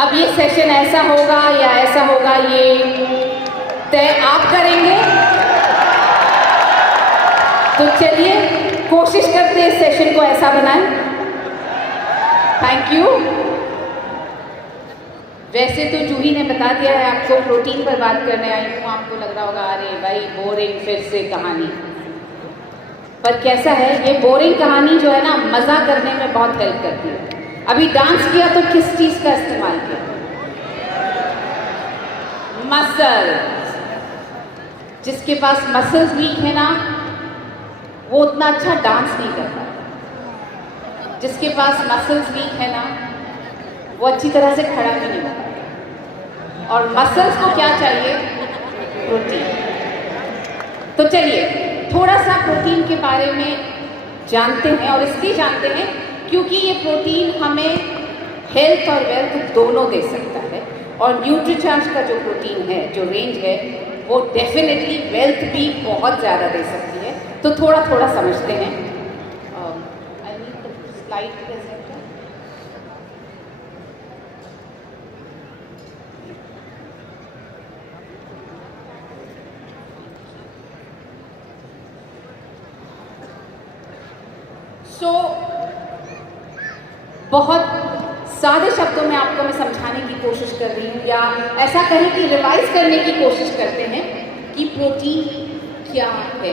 अब ये सेशन ऐसा होगा या ऐसा होगा, ये तय आप करेंगे। तो चलिए कोशिश करते हैं इस सेशन को ऐसा बनाएं। Thank you. वैसे तो जूही ने बता दिया है आपको, प्रोटीन पर बात करने आई हूँ। आपको लग रहा होगा अरे भाई बोरिंग फिर से कहानी, पर कैसा है ये बोरिंग कहानी जो है ना, मज़ा करने में बहुत हेल्प करती है। अभी डांस किया तो किस चीज़ का इस्तेमाल किया? मसल। जिसके पास मसल्स वीक है ना, वो उतना अच्छा डांस नहीं करता। जिसके पास मसल्स वीक है ना, वो अच्छी तरह से खड़ा भी नहीं होता। और मसल्स को क्या चाहिए? प्रोटीन। तो चलिए थोड़ा सा प्रोटीन के बारे में जानते हैं, और इसलिए जानते हैं क्योंकि ये प्रोटीन हमें हेल्थ और वेल्थ दोनों दे सकता है। और न्यूट्रीचार्ज का जो प्रोटीन है, जो रेंज है, वो डेफिनेटली वेल्थ भी बहुत ज़्यादा दे सकती है। तो थोड़ा थोड़ा समझते हैं। I need the slide presenter. बहुत सादे शब्दों में आपको मैं समझाने की कोशिश कर रही हूँ, या ऐसा कहें कि रिवाइज करने की कोशिश करते हैं कि प्रोटीन क्या है।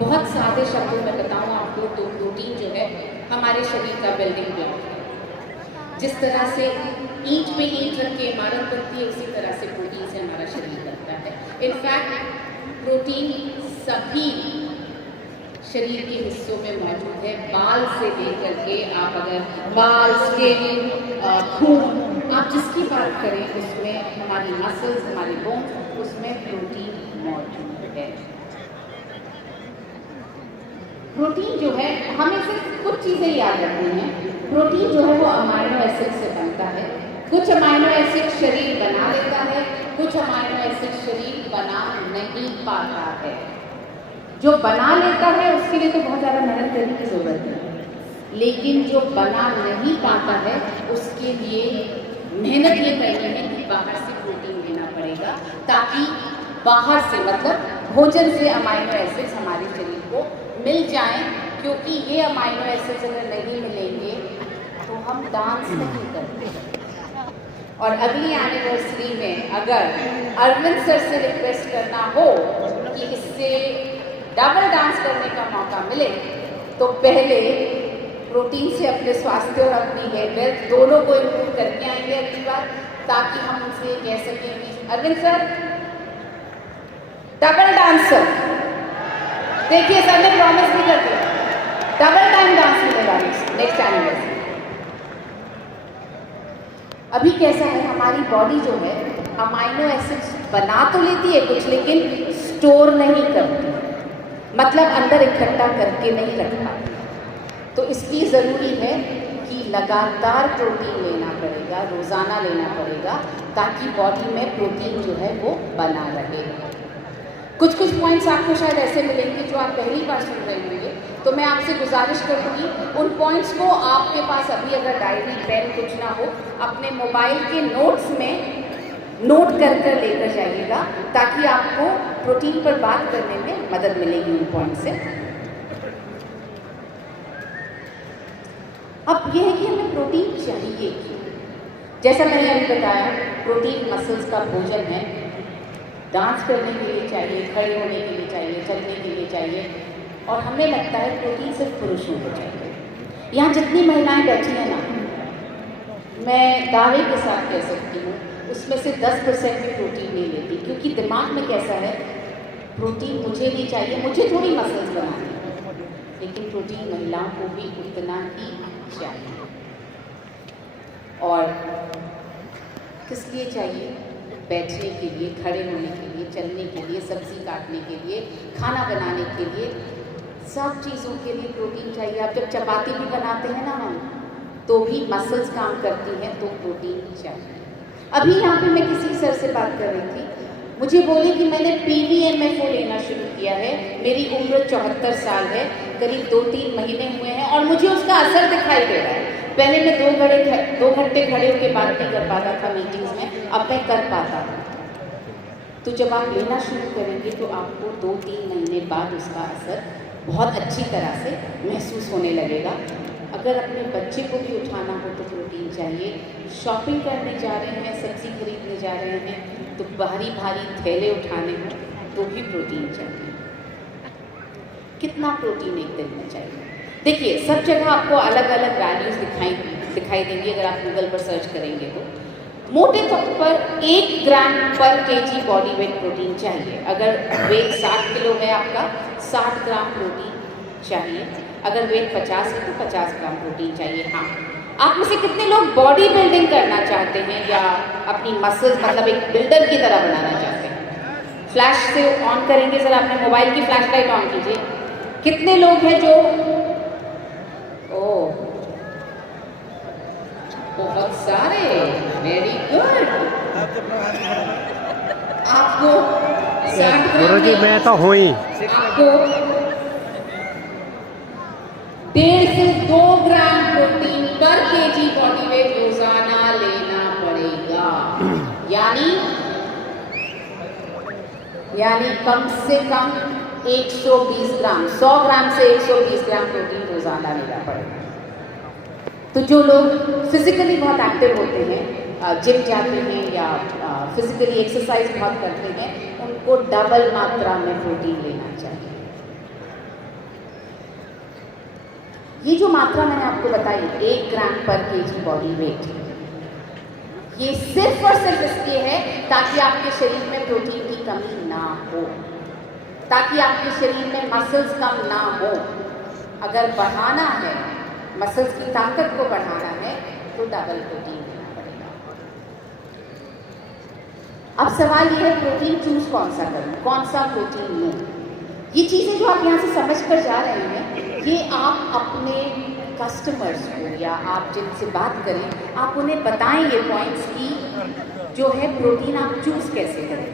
बहुत सादे शब्दों में बताऊँ आपको तो प्रोटीन जो है हमारे शरीर का बिल्डिंग ब्लॉक है। जिस तरह से ईंट पे ईंट रख के इमारत बनती है, उसी तरह से प्रोटीन से हमारा शरीर बनता है। इनफैक्ट प्रोटीन सभी शरीर के हिस्सों में मौजूद है। बाल से लेकर के आप अगर बाल, स्किन, खून, आप जिसकी बात करें उसमें हमारी मसल्स, हमारी बोन, उसमें प्रोटीन मौजूद है। प्रोटीन जो है, हमें सिर्फ कुछ चीज़ें याद रखनी हैं। प्रोटीन जो है वो अमाइनो एसिड से बनता है। कुछ अमाइनो एसिड शरीर बना लेता है, कुछ अमाइनो एसिड शरीर बना नहीं पाता है। जो बना लेता है उसके लिए तो बहुत ज़्यादा मेहनत करने की ज़रूरत है, लेकिन जो बना नहीं पाता है उसके लिए मेहनत ये करनी है कि बाहर से प्रोटीन लेना पड़ेगा, ताकि बाहर से मतलब भोजन से अमाइनो एसिड्स हमारे शरीर को मिल जाएं। क्योंकि ये अमाइनो एसिड्स अगर नहीं मिलेंगे तो हम डांस नहीं करते। और अगली एनिवर्सरी में अगर अरविंद सर से रिक्वेस्ट करना हो कि इससे डबल डांस करने का मौका मिले, तो पहले प्रोटीन से अपने स्वास्थ्य और अपनी वेल्थ दोनों को इम्प्रूव करके आएंगे अगली बार, ताकि हम उनसे कह सकें कि अरविंद सर डबल डांसर। देखिए सर ने प्रॉमिस भी कर दिया, डबल टाइम डांस मिलेगा नेक्स्ट एनिवर्सरी। अभी कैसा है, हमारी बॉडी जो है अमाइनो एसिड्स बना तो लेती है कुछ, लेकिन स्टोर नहीं करती, मतलब अंदर इकट्ठा करके नहीं रखता। तो इसलिए ज़रूरी है कि लगातार प्रोटीन लेना पड़ेगा, रोज़ाना लेना पड़ेगा, ताकि बॉडी में प्रोटीन जो है वो बना रहे। कुछ कुछ पॉइंट्स आपको शायद ऐसे मिलेंगे जो आप पहली बार सुन रहे होंगे, तो मैं आपसे गुजारिश करूँगी उन पॉइंट्स को आपके पास अभी अगर डायरी पेन कुछ ना हो, अपने मोबाइल के नोट्स में नोट कर कर लेकर जाइएगा, ताकि आपको प्रोटीन पर बात करने में मदद मिलेगी उन पॉइंट से। अब यह है कि हमें प्रोटीन चाहिए। जैसा मैंने अभी बताया, प्रोटीन मसल्स का भोजन है। डांस करने के लिए चाहिए, खड़े होने के लिए चाहिए, चलने के लिए चाहिए। और हमें लगता है प्रोटीन सिर्फ पुरुषों को चाहिए। यहाँ जितनी महिलाएं बैठी हैं ना, मैं दावे के साथ कह सकती हूँ उसमें से 10% भी प्रोटीन नहीं लेती, क्योंकि दिमाग में कैसा है, प्रोटीन मुझे नहीं चाहिए, मुझे थोड़ी मसल्स बनानी है, लेकिन प्रोटीन महिलाओं को भी उतना ही चाहिए। और किस लिए चाहिए? बैठने के लिए, खड़े होने के लिए, चलने के लिए, सब्जी काटने के लिए, खाना बनाने के लिए, सब चीज़ों के लिए प्रोटीन चाहिए। आप जब चपाती भी बनाते हैं ना हम, तो भी मसल्स काम करती हैं, तो प्रोटीन चाहिए। अभी यहाँ पे मैं किसी सर से बात कर रही थी, मुझे बोले कि मैंने PVMFO लेना शुरू किया है, मेरी उम्र 74 साल है, करीब 2-3 महीने हुए हैं और मुझे उसका असर दिखाई दे रहा है। पहले मैं 2 घंटे खड़े होकर बात नहीं कर पाता था मीटिंग्स में, अब मैं कर पाता हूँ। तो जब आप लेना शुरू करेंगे तो आपको 2-3 महीने बाद उसका असर बहुत अच्छी तरह से महसूस होने लगेगा। अगर अपने बच्चे को भी उठाना हो तो प्रोटीन चाहिए। शॉपिंग करने जा रहे हैं, सब्ज़ी खरीदने जा रहे हैं तो भारी भारी थैले उठाने हों तो भी प्रोटीन चाहिए। कितना प्रोटीन एक दिन में चाहिए? देखिए, सब जगह आपको अलग अलग वैल्यूज़ दिखाई देंगी अगर आप गूगल पर सर्च करेंगे तो। मोटे तौर पर 1 ग्राम पर केजी बॉडी वेट प्रोटीन चाहिए। अगर वेट 60 किलो है आपका, 60 ग्राम प्रोटीन चाहिए। अगर वेट 50 है तो 50 ग्राम प्रोटीन चाहिए। हाँ, आप में से कितने लोग बॉडी बिल्डिंग करना चाहते हैं या अपनी मसल्स मतलब एक बिल्डर की तरह बनाना चाहते हैं? फ्लैश से ऑन करेंगे ज़रा, अपने मोबाइल की फ्लैश लाइट ऑन कीजिए। कितने लोग हैं जो बहुत सारे, वेरी गुड। आपको 60 ग्राम जी मैं तो हूँ ही। आपको 1.5 से 2 ग्राम प्रोटीन पर केजी बॉडी वेट रोजाना लेना पड़ेगा। यानी कम से कम 120 ग्राम, 100 ग्राम से 120 ग्राम प्रोटीन रोजाना लेना पड़ेगा। तो जो लोग फिजिकली बहुत एक्टिव होते हैं, जिम जाते हैं या फिजिकली एक्सरसाइज बहुत करते हैं, उनको डबल मात्रा में प्रोटीन लेना चाहिए। ये जो मात्रा मैंने आपको बताई 1 ग्राम पर केजी बॉडी वेट, ये सिर्फ और सिर्फ इसलिए है ताकि आपके शरीर में प्रोटीन की कमी ना हो, ताकि आपके शरीर में मसल्स कम ना हो। अगर बढ़ाना है, मसल्स की ताकत को बढ़ाना है तो डबल प्रोटीन लेना पड़ेगा। अब सवाल ये है, प्रोटीन चूज कौन सा करूं, कौन सा प्रोटीन लूं? ये चीज़ें जो आप यहाँ से समझ कर जा रहे हैं, ये आप अपने कस्टमर्स को या आप जिनसे बात करें, आप उन्हें बताएं ये पॉइंट्स की जो है प्रोटीन आप चूज़ कैसे करें,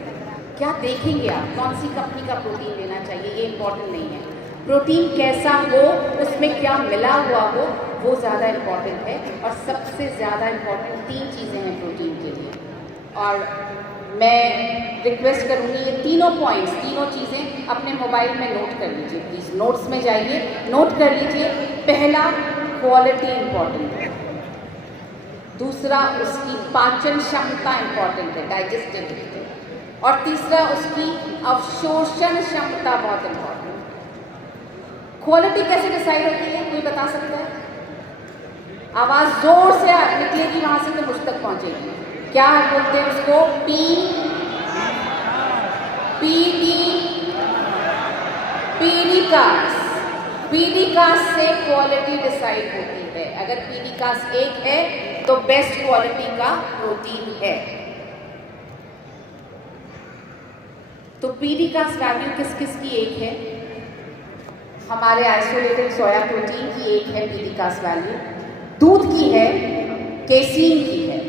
क्या देखेंगे आप, कौन सी कंपनी का प्रोटीन लेना चाहिए, ये इम्पॉर्टेंट नहीं है। प्रोटीन कैसा हो, उसमें क्या मिला हुआ हो, वो ज़्यादा इम्पॉर्टेंट है। और सबसे ज़्यादा इम्पॉर्टेंट 3 चीज़ें हैं प्रोटीन के लिए, और मैं रिक्वेस्ट करूँगी ये तीनों पॉइंट्स, तीनों चीज़ें अपने मोबाइल में नोट कर लीजिए प्लीज़। नोट्स में जाइए, नोट कर लीजिए। पहला, क्वालिटी इम्पॉर्टेंट है। दूसरा, उसकी पाचन क्षमता इम्पॉर्टेंट है, डाइजेस्टिबिलिटी। और तीसरा, उसकी अवशोषण क्षमता बहुत इम्पॉर्टेंट है। क्वालिटी कैसे डिसाइड होती है, कोई बता सकता है? आवाज़ जोर से निकलेगी वहाँ से तो मुझ तक पहुँचेगी। क्या बोलते हैं उसको? पीडीकास से क्वालिटी डिसाइड होती है। अगर पीडीकास 1 है तो बेस्ट क्वालिटी का प्रोटीन है। तो पीडीकास वैल्यू किस किस की 1 है? हमारे आइसोलेटेड सोया प्रोटीन की 1 है पीडीकास वैल्यू, दूध की है, केसीन की है।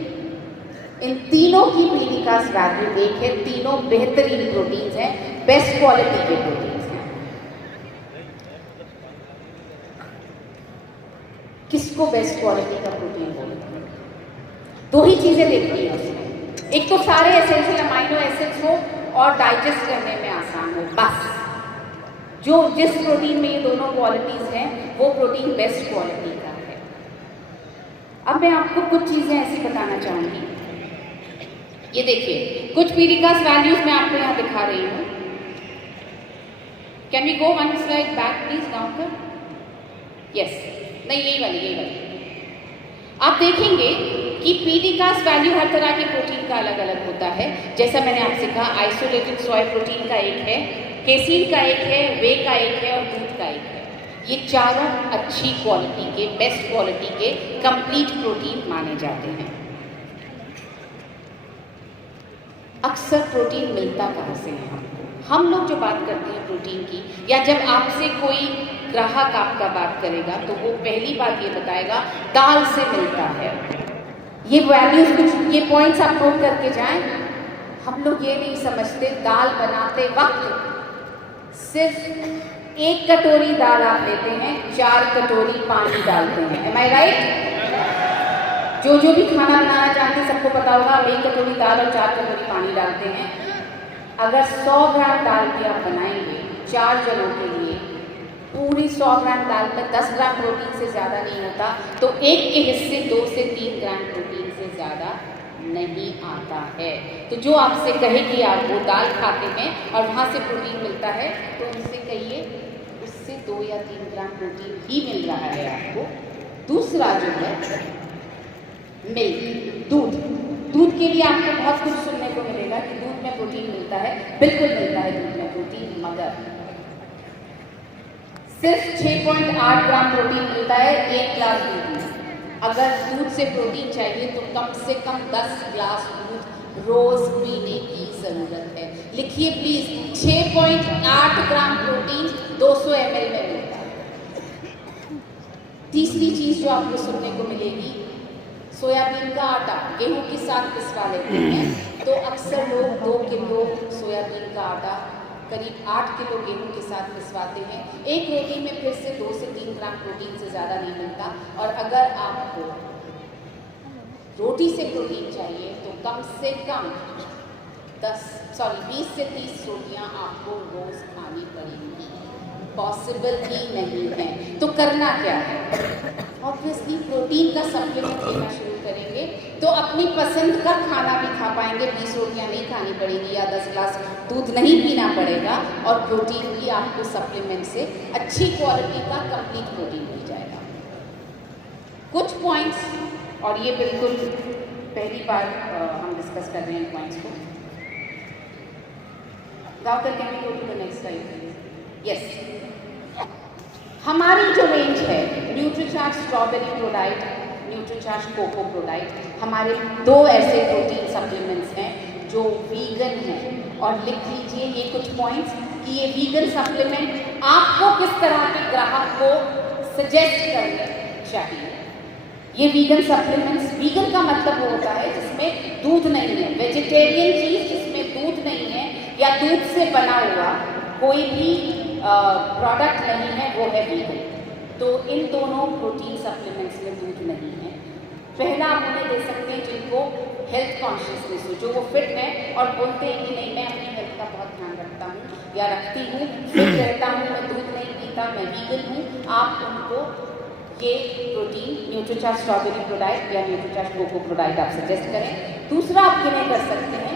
इन तीनों की पीडीकास वैल्यू 1 है। तीनों बेहतरीन प्रोटीन्स हैं, बेस्ट क्वालिटी के प्रोटीन्स हैं। किसको बेस्ट क्वालिटी का प्रोटीन बोलते हैं? 2 ही चीज़ें देखनी है उसमें। एक तो सारे एसेंशियल अमाइनो एसिड्स हो और डाइजेस्ट करने में आसान हो, बस। जिस प्रोटीन में ये दोनों क्वालिटीज़ हैं वो प्रोटीन बेस्ट क्वालिटी का है। अब मैं आपको कुछ चीज़ें ऐसी बताना चाहूँगी। ये देखिए, कुछ पीडीकास वैल्यूज मैं आपको यहाँ दिखा रही हूँ। Can we go 1 slide back please down पर? यस, नहीं यही वाली। आप देखेंगे कि पीडीकास वैल्यू हर तरह के प्रोटीन का अलग अलग होता है। जैसा मैंने आपसे कहा, आइसोलेटेड सोया प्रोटीन का 1 है, केसीन का 1 है, वे का 1 है और दूध का 1 है। ये चारों अच्छी क्वालिटी के, बेस्ट क्वालिटी के कंप्लीट प्रोटीन माने जाते हैं। अक्सर प्रोटीन मिलता कहाँ से है हमको? हम लोग जो बात करते हैं प्रोटीन की, या जब आपसे कोई ग्राहक आपका बात करेगा तो वो पहली बात ये बताएगा दाल से मिलता है। ये वैल्यूज कुछ, ये पॉइंट्स आप नोट करके जाएं। हम लोग ये नहीं समझते दाल बनाते वक्त सिर्फ 1 कटोरी दाल आप लेते हैं, 4 कटोरी पानी डालते हैं। एम आई राइट? जो भी खाना बनाना चाहते हैं सबको पता होगा, आप 1 कटोरी दाल और 4 कटोरी पानी डालते हैं। अगर 100 ग्राम दाल की आप बनाएंगे 4 जनों के लिए, पूरी 100 ग्राम दाल में 10 ग्राम प्रोटीन से ज़्यादा नहीं होता, तो एक के हिस्से 2 से 3 ग्राम प्रोटीन से ज़्यादा नहीं आता है। तो जो आपसे कहे कि आप वो दाल खाते हैं और वहाँ से प्रोटीन मिलता है, तो उनसे कहिए उससे 2 या 3 ग्राम प्रोटीन ही मिल रहा है आपको। दूसरा जो है मिल्क, दूध के लिए आपको बहुत कुछ सुनने को मिलेगा कि दूध में प्रोटीन मिलता है, बिल्कुल मिलता है दूध में प्रोटीन, मगर सिर्फ 6.8 ग्राम प्रोटीन मिलता है 1 ग्लास दूध में। अगर दूध से प्रोटीन चाहिए तो कम से कम 10 ग्लास दूध रोज पीने की ज़रूरत है। लिखिए प्लीज़, 6.8 ग्राम प्रोटीन 200 ml में मिलता है। तीसरी चीज़ जो आपको सुनने को मिलेगी, सोयाबीन का आटा गेहूं के साथ पिसवा लेते हैं, तो अक्सर लोग 2 किलो सोयाबीन का आटा करीब 8 किलो गेहूं के साथ पिसवाते हैं। एक रोटी में फिर से 2 से 3 ग्राम प्रोटीन से ज़्यादा नहीं मिलता। और अगर आपको रोटी से प्रोटीन चाहिए तो कम से कम 20 से 30 रोटियां आपको रोज़ खानी पड़ेंगी। पॉसिबल ही नहीं है। तो करना क्या है? ऑब्वियसली प्रोटीन का सप्लीमेंट लेना शुरू करेंगे तो अपनी पसंद का खाना भी खा पाएंगे। 20 रोटियां नहीं खानी पड़ेगी या 10 ग्लास दूध नहीं पीना पड़ेगा, और प्रोटीन भी आपको सप्लीमेंट से अच्छी क्वालिटी का कंप्लीट प्रोटीन मिल जाएगा। कुछ पॉइंट्स, और ये बिल्कुल पहली बार हम डिस्कस कर रहे हैं पॉइंट्स को। Doctor, can we go to the next slide please? Yes, हमारी जो रेंज है Nutricharge strawberry product, Nutricharge cocoa product, हमारे 2 ऐसे प्रोटीन सप्लीमेंट्स हैं जो वीगन हैं। और लिख लीजिए ये कुछ पॉइंट्स कि ये वीगन सप्लीमेंट आपको किस तरह के ग्राहक को सजेस्ट करने चाहिए। ये वीगन सप्लीमेंट्स, वीगन का मतलब वो होता है जिसमें दूध नहीं है, वेजिटेरियन चीज़ जिसमें दूध नहीं है या दूध से बना हुआ कोई भी प्रोडक्ट नहीं है, वो है वीगन। तो इन दोनों प्रोटीन सप्लीमेंट्स में दूध नहीं है। पहला आप उन्हें दे सकते हैं जिनको हेल्थ कॉन्शियसनेस हो, जो वो फिट है और बोलते हैं कि नहीं, मैं अपनी हेल्थ का बहुत ध्यान रखता हूँ या रखती हूँ, फिट रहता हूँ, मैं दूध नहीं पीता, मैं वीगन हूँ। आप उनको ये प्रोटीन न्यूट्रीचार्ज स्ट्रॉबेरी प्रोडाइट या न्यूट्रीचार्ज कोको प्रोडाइट आप सजेस्ट करें। दूसरा आप किन्हें कर सकते हैं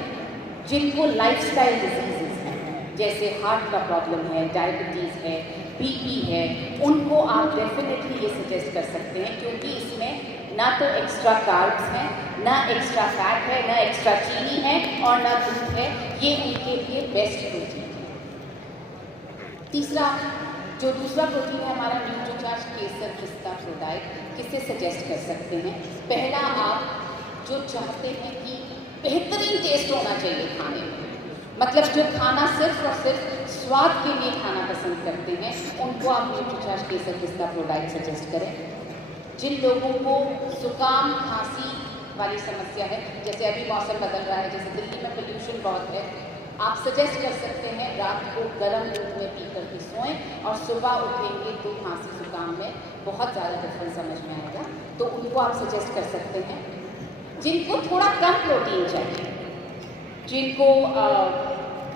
जिनको लाइफस्टाइल डिजीजेस हैं, जैसे हार्ट का प्रॉब्लम है, डायबिटीज़ है, बीपी है, उनको आप डेफिनेटली ये सजेस्ट कर सकते हैं, क्योंकि इसमें ना तो एक्स्ट्रा कार्ब्स हैं, ना एक्स्ट्रा फैट है, ना एक्स्ट्रा चीनी है और ना दूध है। ये उनके लिए बेस्ट प्रोटीन है। तीसरा जो दूसरा प्रोटीन है हमारा न्यूट्रीचार्ज केसर पिस्ता प्रोडाइट, किसे सजेस्ट कर सकते हैं? पहला, आप जो चाहते हैं कि बेहतरीन टेस्ट होना चाहिए खाने में, मतलब जो खाना सिर्फ और सिर्फ स्वाद के लिए खाना पसंद करते हैं, उनको आप Nutricharge kesar pista ProDiet suggest करें। जिन लोगों को जुकाम खांसी वाली समस्या है, जैसे अभी मौसम बदल रहा है, जैसे दिल्ली में पोल्यूशन बहुत है, आप सजेस्ट कर सकते हैं रात को गर्म दूध में पी करके सोएं और सुबह उठेंगे तो खांसी जुकाम में बहुत ज़्यादा डिफरेंस समझ में आएगा। तो उनको आप सजेस्ट कर सकते हैं। जिनको थोड़ा कम प्रोटीन चाहिए, जिनको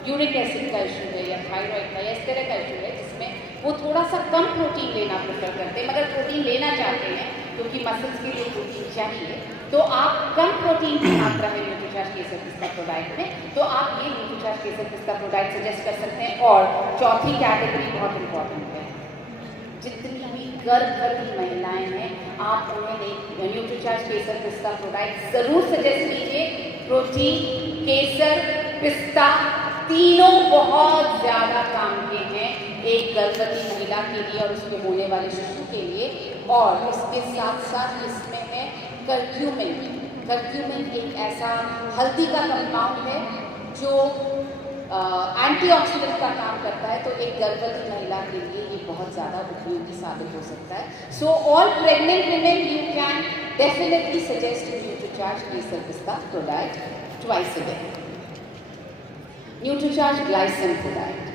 यूरिक एसिड का इशू है या थायराइड का या इस तरह का इशू है जिसमें वो थोड़ा सा कम प्रोटीन लेना प्रेफर करते हैं, मगर प्रोटीन लेना चाहते हैं क्योंकि मसल्स के लिए प्रोटीन चाहिए, तो आप कम प्रोटीन की मात्रा है न्यूट्रीचार्ज केसर पिस्ता प्रोडाइट में, तो आप ये Nutricharge kesar pista ProDiet suggest कर सकते हैं। और चौथी कैटेगरी बहुत इंपॉर्टेंट है, जितनी भी गर्भवती महिलाएं हैं आप उन्हें न्यूट्रीचार्ज केसर पिस्ता प्रोडाइट ज़रूर सजेस्ट कीजिए। प्रोटीन, केसर, पिस्ता तीनों बहुत ज़्यादा काम के हैं एक गर्भवती महिला के लिए और उसके होने वाले शिशु के लिए। और उसके साथ साथ इसमें है कर्क्यूमिन। कर्क्यूमिन एक ऐसा हल्दी का कंपाउंड है जो एंटीऑक्सीडेंट का काम करता है, तो एक गर्भवती महिला के लिए ये बहुत ज़्यादा उपयोगी साबित हो सकता है। So all pregnant women you can definitely suggest Nutricharge kesar pista ProDiet twice a day. Nutricharge glycine ProDiet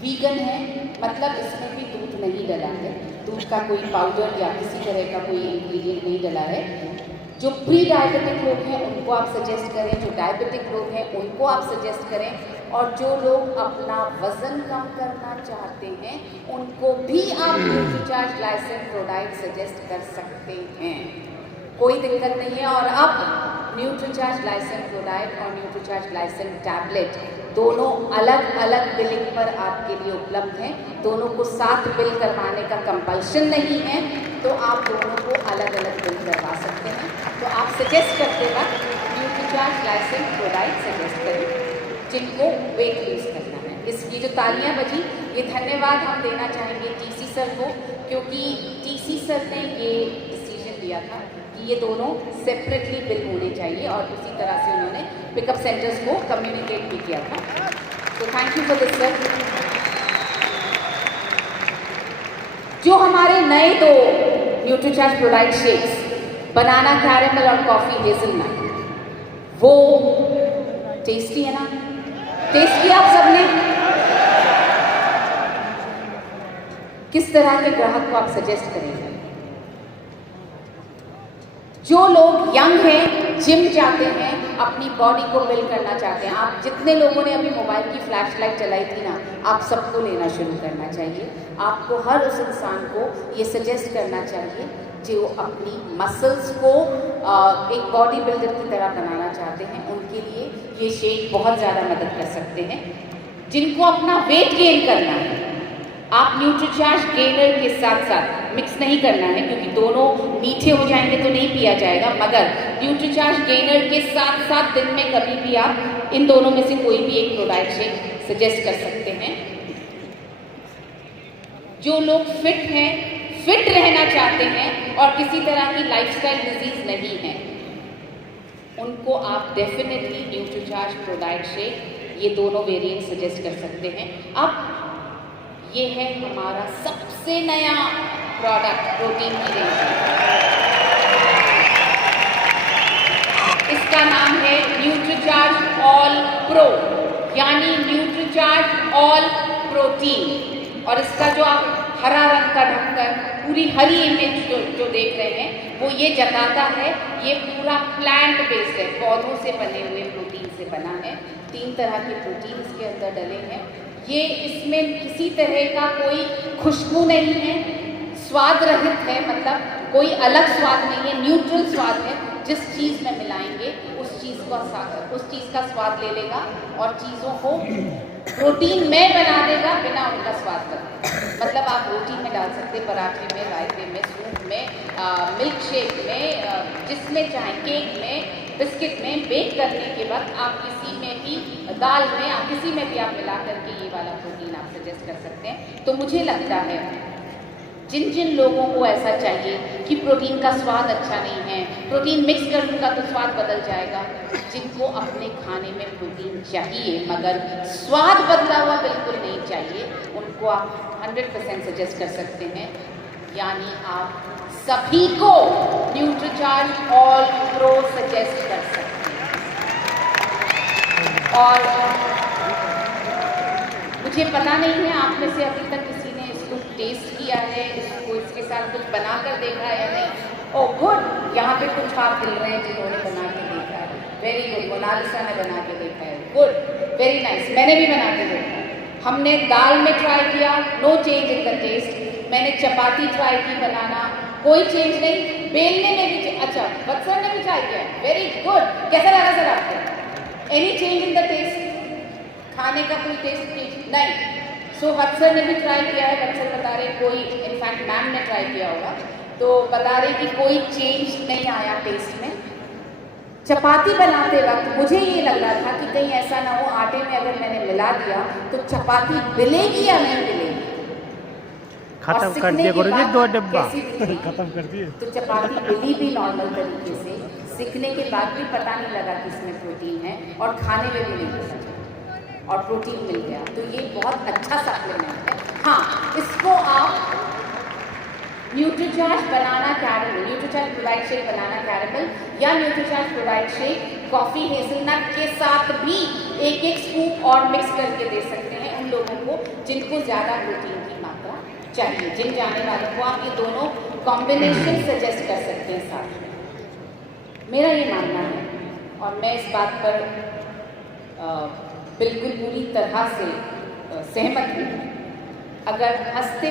vegan है, मतलब इसमें भी दूध नहीं डला है, दूध का कोई पाउडर या किसी तरह का कोई इंग्रेडिएंट नहीं डला है। जो प्री डायबिटिक लोग हैं उनको आप सजेस्ट करें, जो डायबिटिक लोग हैं उनको आप सजेस्ट करें, और जो लोग अपना वज़न कम करना चाहते हैं उनको भी आप न्यूट्रीचार्ज ग्लाइसिन प्रोडाइट सजेस्ट कर सकते हैं, कोई दिक्कत नहीं है। और अब न्यूट्रीचार्ज ग्लाइसिन प्रोडाइट और न्यूट्रीचार्ज ग्लाइसिन टैबलेट दोनों अलग अलग बिलिंग पर आपके लिए उपलब्ध हैं। दोनों को साथ बिल करवाने का कंपल्शन नहीं है, तो आप दोनों को अलग अलग बिल करवा सकते हैं। तो आप सजेस्ट करते वक्त न्यूट्रीचार्ज ग्लाइसिन प्रोडाइट सजेस्ट करें जिनको वेट लूज करना है। इसकी जो तालियां बजी, ये धन्यवाद हम देना चाहेंगे टीसी सर को, क्योंकि टीसी सर ने ये डिसीजन लिया था कि ये दोनों सेपरेटली बिल होने चाहिए, और उसी तरह से उन्होंने पिकअप सेंटर्स को कम्युनिकेट भी किया था। तो thank you for this sir. जो हमारे नए दो न्यूट्रीचार्ज प्रोडाइट शेक्स, बनाना कैरेमल और कॉफ़ी हेज़लनट, वो टेस्टी है ना? टेस्ट किया आप सबने? किस तरह के ग्राहक को आप सजेस्ट करेंगे? जो लोग यंग हैं, जिम जाते हैं, अपनी बॉडी को बिल्ड करना चाहते हैं, आप जितने लोगों ने अभी मोबाइल की फ्लैश लाइट चलाई थी ना, आप सबको लेना शुरू करना चाहिए। आपको हर उस इंसान को ये सजेस्ट करना चाहिए जो अपनी मसल्स को एक बॉडी बिल्डर की तरह बनाना चाहते हैं, उनके लिए ये शेक बहुत ज़्यादा मदद कर सकते हैं। जिनको अपना वेट गेन करना है, आप न्यूट्रीचार्ज गेनर के साथ साथ मिक्स नहीं करना है, क्योंकि दोनों मीठे हो जाएंगे तो नहीं पिया जाएगा, मगर न्यूट्रीचार्ज गेनर के साथ साथ दिन में कभी भी आप इन दोनों में से कोई भी एक प्रोडाइट शेक सजेस्ट कर सकते हैं। जो लोग फिट हैं, फिट रहना चाहते हैं और किसी तरह की लाइफस्टाइल डिजीज नहीं है, उनको आप डेफिनेटली न्यूट्रीचार्ज प्रोडाइट शेक ये दोनों वेरिएंट सजेस्ट कर सकते हैं। अब ये है हमारा सबसे नया प्रोडक्ट प्रोटीन की रेंज में। इसका नाम है न्यूट्रीचार्ज ऑल प्रो, यानी न्यूट्रीचार्ज ऑल प्रोटीन। और इसका जो आप हरा रंग का ढक्कन, पूरी हरी इमेज जो देख रहे हैं, वो ये जताता है ये पूरा प्लांट बेस्ड है, पौधों से बने हुए प्रोटीन से बना है। 3 तरह के प्रोटीन इसके अंदर डले हैं। ये इसमें किसी तरह का कोई खुशबू नहीं है, स्वाद रहित है, मतलब कोई अलग स्वाद नहीं है, न्यूट्रल स्वाद है। जिस चीज़ में मिलाएंगे उस चीज़ का स्वाद ले लेगा और चीज़ों को प्रोटीन में बना देगा बिना उनका स्वाद बदले। मतलब आप रोटी में डाल सकते, पराठे में, रायते में, सूप में, मिल्क शेक में, जिसमें चाहे, केक में, बिस्किट में, बेक करने के वक्त आप किसी में भी, दाल में, आप किसी में भी आप मिला करके ये वाला प्रोटीन आप सजेस्ट कर सकते हैं। तो मुझे लगता है जिन जिन लोगों को ऐसा चाहिए कि प्रोटीन का स्वाद अच्छा नहीं है, प्रोटीन मिक्स कर दूँगा तो स्वाद बदल जाएगा, जिनको अपने खाने में प्रोटीन चाहिए मगर स्वाद बदला हुआ बिल्कुल नहीं चाहिए, उनको आप 100% सजेस्ट कर सकते हैं। यानी आप सभी को न्यूट्रीचार्ज ऑल प्रो सजेस्ट कर सकते हैं। और मुझे पता नहीं है आप में से अभी तक किसी ने इसको टेस्ट किया है, इसको इसके साथ कुछ बना कर देखा है या नहीं? ओह गुड, यहाँ पे कुछ हाथ हिल रहे हैं जिन्होंने बना के देखा है। वेरी गुड, मोनालिसा ने बना के देखा है, गुड, वेरी नाइस। मैंने भी बना के देखा है। हमने दाल में ट्राई किया, no change in the taste. मैंने चपाती ट्राई की बनाना, कोई चेंज नहीं। बेलने में भी, अच्छा वत्सल ने भी ट्राई किया, वेरी गुड। कैसा लगा सर आपको? Any change in the taste? खाने का कोई टेस्ट नहीं। सो वत्सल ने भी ट्राई किया है, वत्सल बता रहे कोई, इनफैक्ट मैम ने ट्राई किया होगा, तो बता रहे कि कोई चेंज नहीं आया टेस्ट में। चपाती बनाते वक्त मुझे ये लग रहा था कि कहीं ऐसा ना हो आटे में अगर मैंने मिला दिया तो चपाती मिलेगी या नहीं मिलेगी। खत्म कर दिए गुरुजी 2 डिब्बा खत्म कर दिए। तो चपाती मिली भी नॉर्मल तरीके से, सीखने के बाद भी पता नहीं लगा कि इसमें प्रोटीन है और खाने में भी नहीं पता चला और प्रोटीन मिल गया। तो ये बहुत अच्छा सप्लीमेंट है। हाँ, इसको आप न्यूट्रीचार्ज बनाना कैरेमल, न्यूट्रीचार्ज प्रोडाइट शेक बनाना कैरेमल या Nutricharge ProDiet shake coffee hazelnut के साथ भी 1-1 स्कूप और मिक्स करके दे सकते हैं उन लोगों को जिनको ज़्यादा प्रोटीन की मात्रा चाहिए। जिम जाने वालों को आप ये दोनों कॉम्बिनेशन सजेस्ट कर सकते हैं साथ में, मेरा ये मानना है। और मैं इस बात पर बिल्कुल पूरी तरह से सहमत हूँ। अगर हंसते